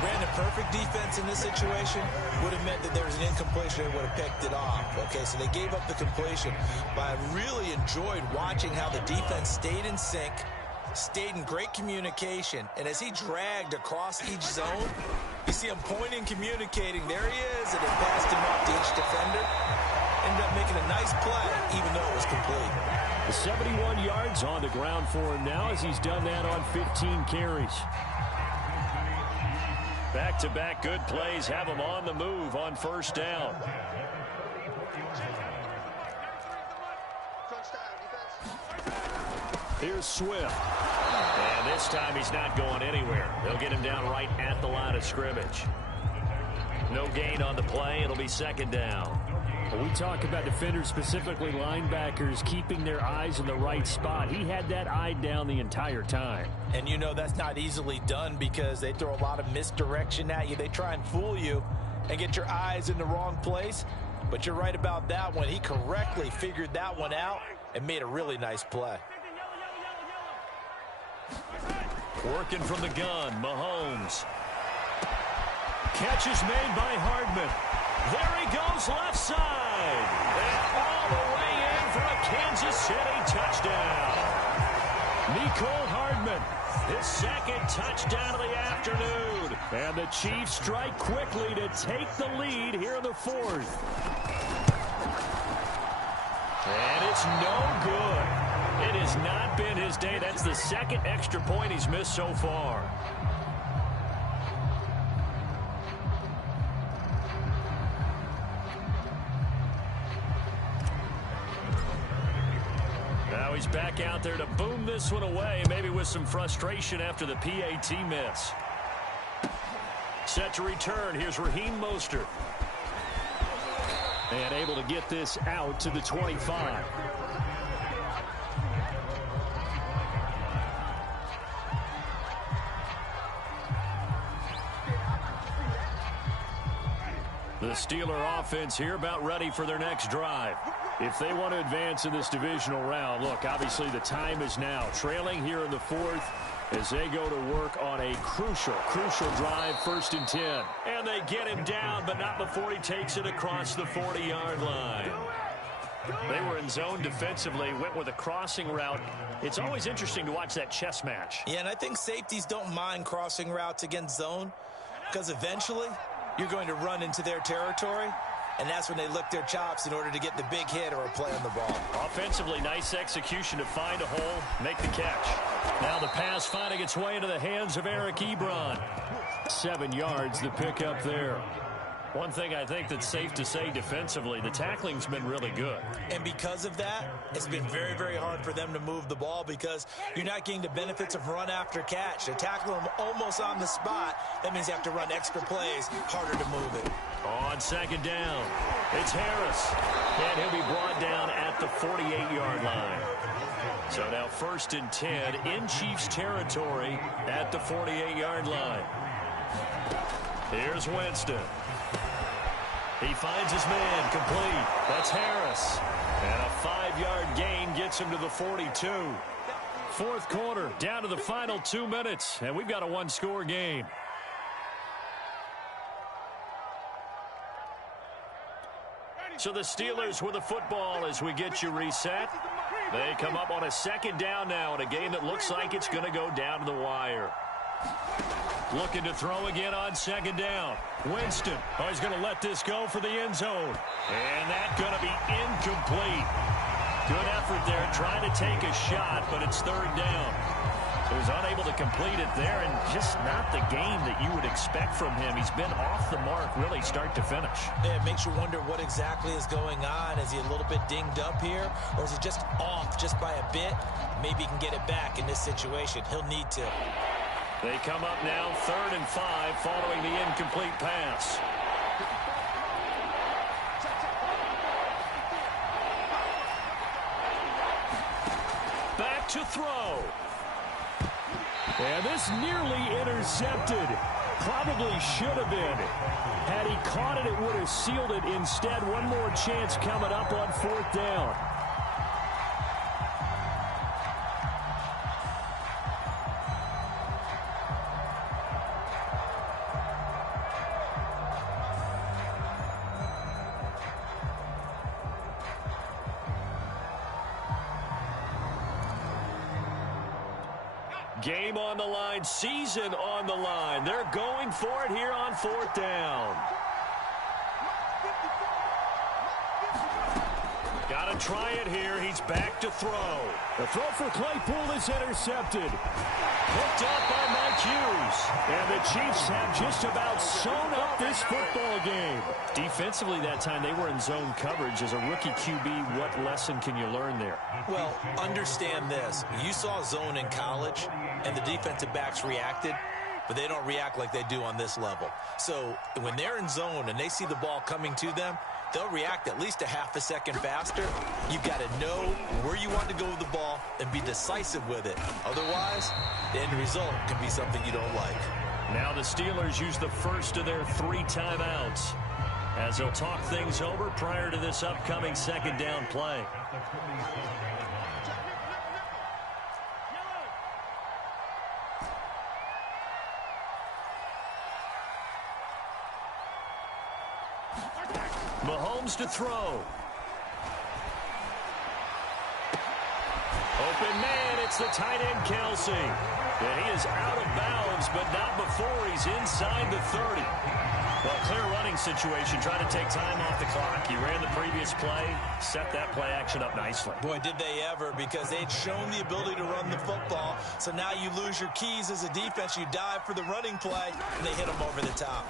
Brandon, perfect defense in this situation would have meant that there was an incompletion and would have picked it off. Okay, so they gave up the completion. But I really enjoyed watching how the defense stayed in sync, stayed in great communication, and as he dragged across each zone, you see him pointing, communicating. There he is, and it passed him off to each defender. Ended up making a nice play, even though it was complete. The 71 yards on the ground for him now as he's done that on 15 carries. Back-to-back good plays have him on the move on 1st down. Here's Swift. And this time he's not going anywhere. They'll get him down right at the line of scrimmage. No gain on the play. It'll be 2nd down. When we talk about defenders, specifically linebackers, keeping their eyes in the right spot. He had that eye down the entire time. And you know that's not easily done because they throw a lot of misdirection at you. They try and fool you and get your eyes in the wrong place. But you're right about that one. He correctly figured that one out and made a really nice play. Working from the gun, Mahomes. Catch is made by Hardman. There he goes left side. And all the way in for a Kansas City touchdown. Mecole Hardman, his 2nd touchdown of the afternoon. And the Chiefs strike quickly to take the lead here in the 4th. And it's no good. It has not been his day. That's the 2nd extra point he's missed so far. Now he's back out there to boom this one away, maybe with some frustration after the PAT miss. Set to return. Here's Raheem Mostert. And able to get this out to the 25. The Steeler offense here about ready for their next drive. If they want to advance in this divisional round, look, obviously the time is now. Trailing here in the 4th as they go to work on a crucial drive, 1st and 10. And they get him down, but not before he takes it across the 40-yard line. They were in zone defensively, went with a crossing route. It's always interesting to watch that chess match. Yeah, and I think safeties don't mind crossing routes against zone because eventually you're going to run into their territory, and that's when they lick their chops in order to get the big hit or a play on the ball. Offensively, nice execution to find a hole, make the catch. Now the pass finding its way into the hands of Eric Ebron. 7 yards, the pickup there. One thing I think that's safe to say defensively, the tackling's been really good. And because of that, it's been very, very hard for them to move the ball because you're not getting the benefits of run after catch. They tackle them almost on the spot. That means you have to run extra plays, harder to move it. On 2nd down, it's Harris. And he'll be brought down at the 48-yard line. So now 1st and 10 in Chiefs territory at the 48-yard line. Here's Winston. He finds his man complete. That's Harris. And a 5-yard gain gets him to the 42. 4th quarter, down to the final 2 minutes. And we've got a 1-score game. So the Steelers with the football as we get you reset. They come up on a 2nd down now in a game that looks like it's going to go down to the wire. Looking to throw again on 2nd down. Winston, he's going to let this go for the end zone. And that's going to be incomplete. Good effort there trying to take a shot, but it's third down. He was unable to complete it there, and just not the game that you would expect from him. He's been off the mark really start to finish. It makes you wonder what exactly is going on. Is he a little bit dinged up here, or is he just off just by a bit? Maybe he can get it back in this situation. He'll need to. They come up now 3rd and 5 following the incomplete pass. Back to throw. And this nearly intercepted. Probably should have been. Had he caught it, it would have sealed it. Instead, one more chance coming up on 4th down. Game on the line, season on the line. They're going for it here on 4th down. Got to try it here. He's back to throw. The throw for Claypool is intercepted. Picked up by Mike Hughes. And the Chiefs have just about sewn up this football game. Defensively that time, they were in zone coverage. As a rookie QB, what lesson can you learn there? Well, understand this. You saw zone in college, and the defensive backs reacted, but they don't react like they do on this level. So when they're in zone and they see the ball coming to them, they'll react at least a half a second faster. You've got to know where you want to go with the ball and be decisive with it. Otherwise, the end result can be something you don't like. Now the Steelers use the first of their 3 timeouts as they'll talk things over prior to this upcoming 2nd down play. Mahomes to throw. Open man, it's the tight end, Kelsey. And he is out of bounds, but not before he's inside the 30. Well, clear running situation, trying to take time off the clock. He ran the previous play, set that play action up nicely. Boy, did they ever, because they'd shown the ability to run the football. So now you lose your keys as a defense. You dive for the running play, and they hit him over the top.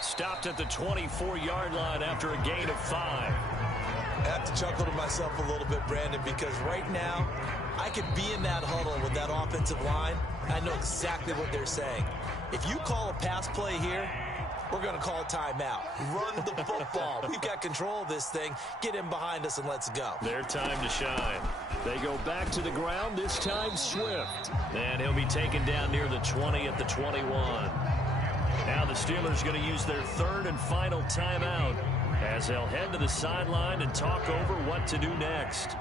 Stopped at the 24-yard line after a gain of 5. I have to chuckle to myself a little bit, Brandon, because right now I could be in that huddle with that offensive line. I know exactly what they're saying. If you call a pass play here, we're going to call a timeout. Run the football. We've got control of this thing. Get in behind us and let's go. Their time to shine. They go back to the ground, this time Swift. And he'll be taken down near the 20 at the 21. Now the Steelers going to use their 3rd and final timeout as they'll head to the sideline and talk over what to do next.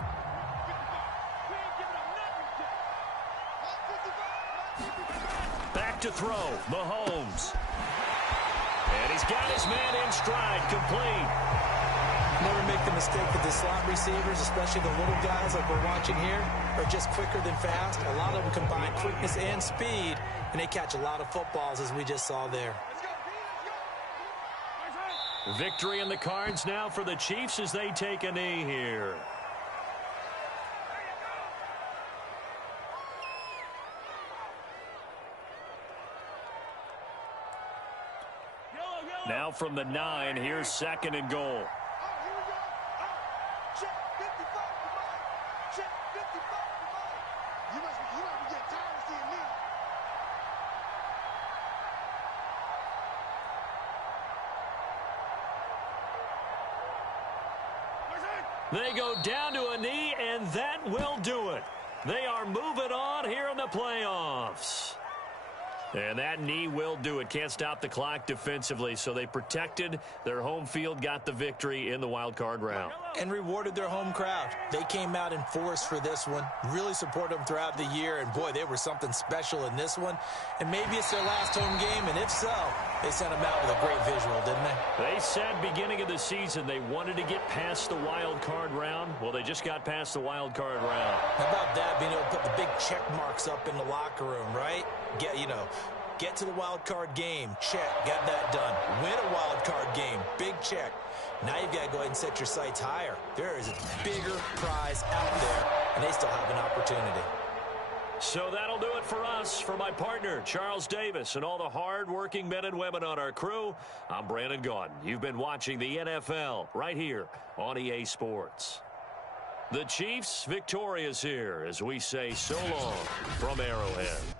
Back to throw, Mahomes. And he's got his man in stride, complete. Never make the mistake with the slot receivers, especially the little guys like we're watching here, are just quicker than fast. A lot of them combine quickness and speed, and they catch a lot of footballs, as we just saw there. Victory in the cards now for the Chiefs as they take a knee here. Now from the 9, here's 2nd and goal. They go down to a knee, and that will do it. They are moving on here in the playoffs. And that knee will do it. Can't stop the clock defensively, so they protected their home field, got the victory in the wild card round. And rewarded their home crowd. They came out in force for this one, really supported them throughout the year, and boy, they were something special in this one. And maybe it's their last home game, and if so, they sent them out with a great visual, didn't they? They said beginning of the season they wanted to get past the wild card round. Well, they just got past the wild card round. How about that, being able to put the big check marks up in the locker room, right? Get to the wild card game, check, got that done. Win a wild card game, big check. Now you've got to go ahead and set your sights higher. There is a bigger prize out there, and they still have an opportunity. So that'll do it for us. For my partner, Charles Davis, and all the hard-working men and women on our crew, I'm Brandon Gaudin. You've been watching the NFL right here on EA Sports. The Chiefs victorious here as we say so long from Arrowhead.